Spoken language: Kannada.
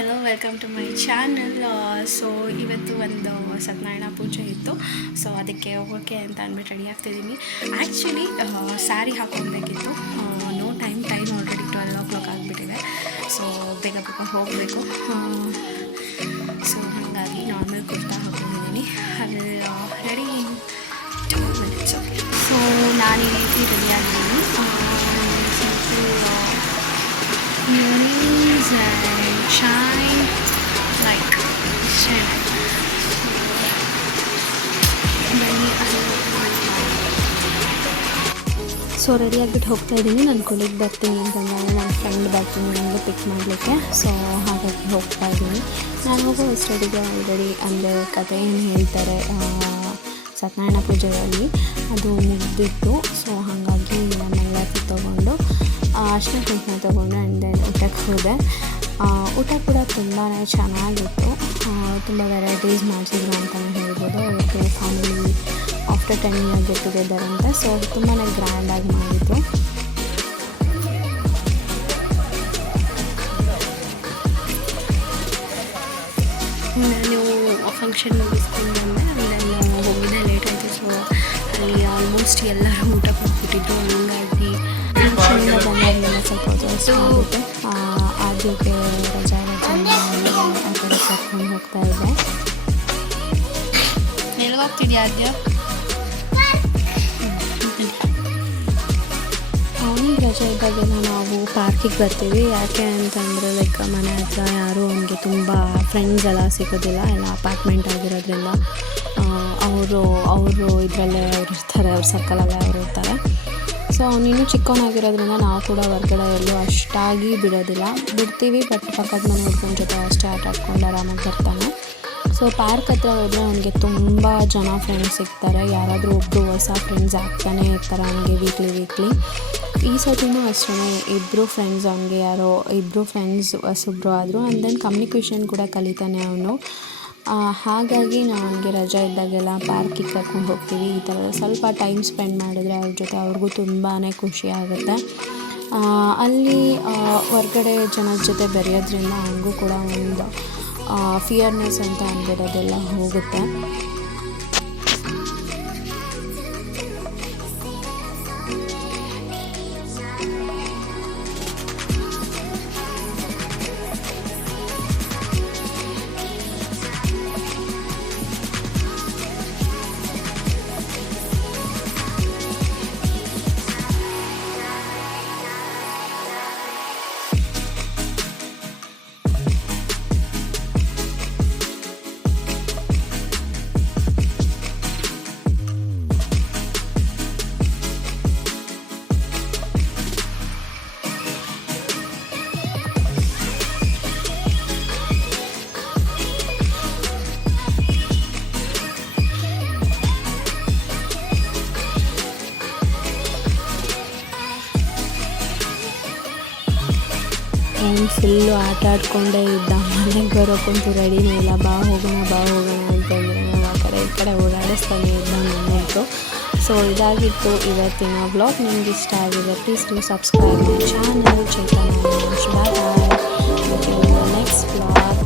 Hello welcome to my channel. So ಇವತ್ತು ಒಂದು ಸತ್ಯನಾರಾಯಣ ಪೂಜೆ ಇತ್ತು. ಸೊ ಅದಕ್ಕೆ ಹೋಗೋಕ್ಕೆ ಅಂತ ಅಂದ್ಬಿಟ್ಟು ರೆಡಿ ಆಗ್ತಿದ್ದೀನಿ. ಆ್ಯಕ್ಚುಲಿ ಸ್ಯಾರಿ ಹಾಕ್ಕೊಬೇಕಿತ್ತು. ನೋ ಟೈಮ್ ಆಲ್ರೆಡಿ 12 o'clock ಆಗಿಬಿಟ್ಟಿದೆ. ಸೊ ಬೇಗ ಹೋಗಬೇಕು. ಸೊ ಹಾಗಾಗಿ ನಾರ್ಮಲ್ ಕುರ್ತಾ ಹಾಕೊಂಡಿದ್ದೀನಿ. ಅಲ್ಲಿ ರೆಡಿ 2 minutes. ಸೊ ನಾನು ಈ ರೀತಿ ರೆಡಿಯಾಗಿದ್ದೀನಿ. Earrings and shine like shine. So ready ಆಗಿಬಿಟ್ಟು ಹೋಗ್ತಾ ಇದ್ದೀನಿ. ನನ್ನ ಕೊಲೆಗೆ ಬರ್ತೀನಿ ಅಂತಂದಾಗ ನನ್ನ ಫ್ರೆಂಡ್ ಬರ್ತೀನಿ ನನಗೆ ಪಿಕ್ ಮಾಡಲಿಕ್ಕೆ. ಸೊ ಹಾಗಾಗಿ ಹೋಗ್ತಾ ಇದ್ದೀನಿ. ನಾನು ಹೋಗೋ ಸ್ಟಡಿಗೆ ಆಲ್ರೆಡಿ ಅಂದರೆ ಕತೆ ಏನು ಹೇಳ್ತಾರೆ ಸತ್ಯನಾರಾಯಣ ಪೂಜೆಯಲ್ಲಿ ಅದು ಮುಗಿದಿತ್ತು. ಸೊ ಹಾಗಾಗಿ ನನ್ನೆಲ್ಲ ತೊಗೊಂಡು ಅರ್ಶಿನ ಕುಂಕುಮ ತೊಗೊಂಡು ಆ್ಯಂಡ್ ದೆನ್ ಊಟಕ್ಕೆ ಹೋದೆ. ಊಟ ಕೂಡ ತುಂಬಾ ಚೆನ್ನಾಗಿತ್ತು. ತುಂಬ ವೆರೈಟೀಸ್ ಮಾಡಿಸಿದ್ರು ಅಂತಲೇ ಹೇಳ್ಬೋದು. ಅವತ್ತು family after 10 years get together ಅಂತ. ಸೊ ತುಂಬಾ ಗ್ರ್ಯಾಂಡಾಗಿ ಮಾಡಿದ್ರು. ನಾನು ಫಂಕ್ಷನ್ ಮುಗಿಸ್ಕೊಂಡು ಬಂದೆ. ನಾನು ಹೋಗಿದ್ದೆ ಲೇಟ್ ಆಯಿತು. ಸೊ ಅಲ್ಲಿ ಆಲ್ಮೋಸ್ಟ್ ಎಲ್ಲರೂ ಊಟ ಕೊಟ್ಬಿಟ್ಟಿದ್ರು. ಹಂಗಾಗಿ ಬಂದಾಗಲೆಲ್ಲ ಸ್ವಲ್ಪ ಆಗುತ್ತೆ. ಆದ್ಯತೆ ರಜಾ ಆ ಕಡೆ ಕರ್ಕೊಂಡು ಹೋಗ್ತಾ ಇದ್ದೆ. ಎಲ್ಲಿಗೋಗ್ತಿದ್ಯಾ ಆದ್ಯ? ಅವನಿಗೆ ರಜೆ ಇದ್ದಾಗೆಲ್ಲ ನಾವು ಪಾರ್ಕಿಗೆ ಬರ್ತೀವಿ. ಯಾಕೆ ಅಂತಂದರೆ ಲೈಕ್ ಮನೆ ಹತ್ರ ಯಾರೂ ಅವನಿಗೆ ತುಂಬ ಫ್ರೆಂಡ್ಸ್ ಎಲ್ಲ ಸಿಗೋದಿಲ್ಲ. ಎಲ್ಲ ಅಪಾರ್ಟ್ಮೆಂಟ್ ಆಗಿರೋದ್ರಿಂದ ಅವರು ಇದರಲ್ಲೇ ಅವ್ರು ಇರ್ತಾರೆ, ಅವ್ರ ಸರ್ಕಲಲ್ಲೇ ಅವ್ರು ಇರ್ತಾರೆ. ಸೊ ಅವನಿನ್ನೂ ಚಿಕ್ಕವನಾಗಿರೋದ್ರಿಂದ ನಾವು ಕೂಡ ಹೊರಗಡೆ ಎಲ್ಲೂ ಅಷ್ಟಾಗಿ ಬಿಡೋದಿಲ್ಲ. ಬಿಡ್ತೀವಿ, ಬಟ್ ಪಕ್ಕದ ಮನೆ ಹುಡ್ಕೊಂಡ ಜೊತೆ ಅಷ್ಟೇ ಆಟ ಆಡ್ಕೊಂಡು ಆರಾಮಾಗಿ ಬರ್ತಾನೆ. ಸೊ ಪಾರ್ಕ್ ಹತ್ರ ಹೋದರೆ ಅವನಿಗೆ ತುಂಬ ಜನ ಫ್ರೆಂಡ್ಸ್ ಸಿಗ್ತಾರೆ. ಯಾರಾದರೂ ಒಬ್ಬರು ಹೊಸ ಫ್ರೆಂಡ್ಸ್ ಆಗ್ತಾನೆ ಇರ್ತಾರೆ ಅವನಿಗೆ ವೀಕ್ಲಿ. ಈ ಸತಿನೂ ಅಷ್ಟೇ ಇಬ್ಬರು ಫ್ರೆಂಡ್ಸ್, ಅವನಿಗೆ ಇಬ್ಬರು ಫ್ರೆಂಡ್ಸ್ ಹೊಸಬ್ರು ಆದರು. ಆ್ಯಂಡ್ ದೆನ್ ಕಮ್ಯುನಿಕೇಷನ್ ಕೂಡ ಕಲಿತಾನೆ ಅವನು. ಹಾಗಾಗಿ ನಾವು ಅವನಿಗೆ ರಜೆ ಇದ್ದಾಗೆಲ್ಲ ಪಾರ್ಕಿಗೆ ಕರ್ಕೊಂಡು ಹೋಗ್ತೀವಿ. ಈ ಥರ ಸ್ವಲ್ಪ ಟೈಮ್ ಸ್ಪೆಂಡ್ ಮಾಡಿದ್ರೆ ಅವ್ರ ಜೊತೆ ಅವ್ರಿಗೂ ತುಂಬಾ ಖುಷಿ ಆಗುತ್ತೆ. ಅಲ್ಲಿ ಹೊರ್ಗಡೆ ಜನದ ಜೊತೆ ಬೆರೆಯೋದ್ರಿಂದ ಅವನಿಗೂ ಕೂಡ ಒಂದು ಫಿಯರ್ನೆಸ್ ಅಂತ ಅಂದ್ಬಿಡೋದೆಲ್ಲ ಹೋಗುತ್ತೆ. ಅವ್ನು ಫುಲ್ಲು ಆಟ ಆಡ್ಕೊಂಡೇ ಇದ್ದ. ಮನೆಗೆ ಬರೋಕ್ಕಂತೂ ರೆಡಿನೇ ಇಲ್ಲ. ಬಾ ಹೋಗೋಣ ಅಂತಂದರೆ ನಾವು ಆ ಕಡೆ ಈ ಕಡೆ ಓಡಾಡಿಸ್ತಾನೆ ಇದ್ದ ನನ್ನಂತೂ. ಸೊ ಇದಾಗಿತ್ತು ಇವತ್ತಿನ ವ್ಲಾಗ್. ನಿಮ್ಗೆ ಇಷ್ಟ ಆಗಿದೆ please do subscribe my channel. Chaitanya next vlog.